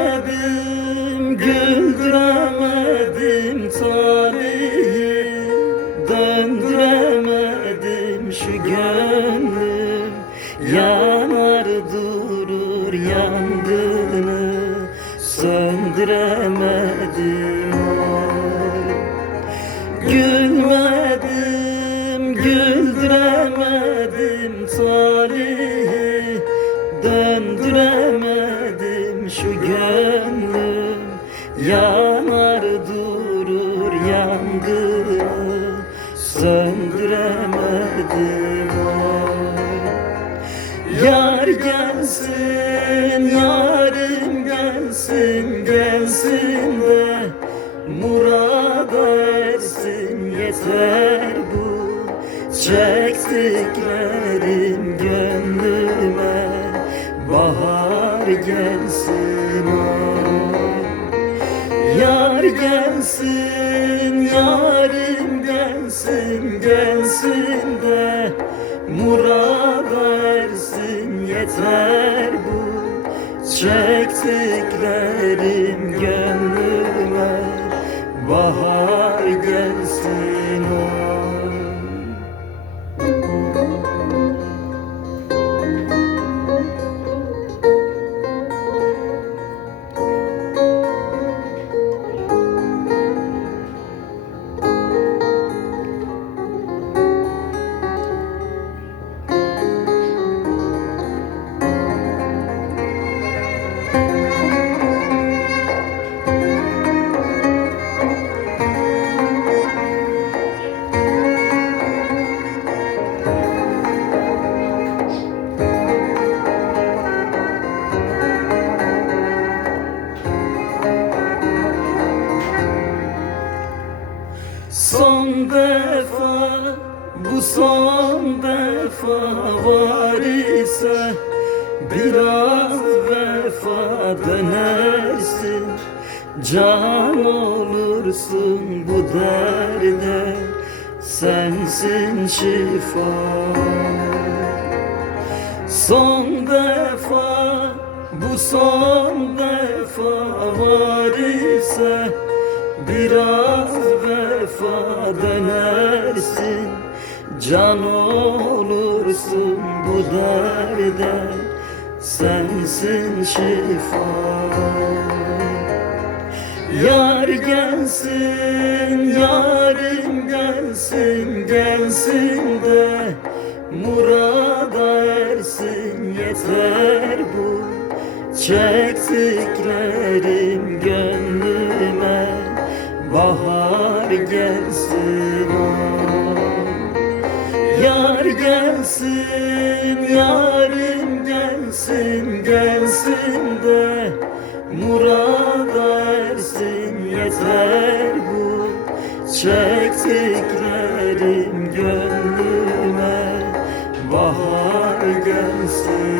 Gülmedim, güldüremedim tarihi, döndüremedim şu gönlüm. Yanar durur yangını, söndüremedim. Gülmedim, güldüremedim tarihi, döndüremedim şu gönlüm. Yanar durur yangını, söndüremedim. Yar gelsin, yarim gelsin, gelsin de murada ersin. Yeter bu çektiklerim gönlüme, bahar gelsin. Yar gelsin, yarim gelsin, gelsin de murada ersin. Yeter bu çektiklerim gönlüme, bahar gelsin. Son defa, bu son defa var ise biraz vefa dönersin. Can olursun bu derde, sensin şifa. Son defa, bu son defa var ise biraz vefa dönersin. Can olursun bu derde, sensin şifa. Yar gelsin, yarim gelsin, gelsin de murada ersin. Yeter bu çektiklerim gönlüme, bahar gelsin. Yar gelsin, yarim gelsin, gelsin de murada ersin. Yeter bu çektiklerim gönlüme, bahar gelsin.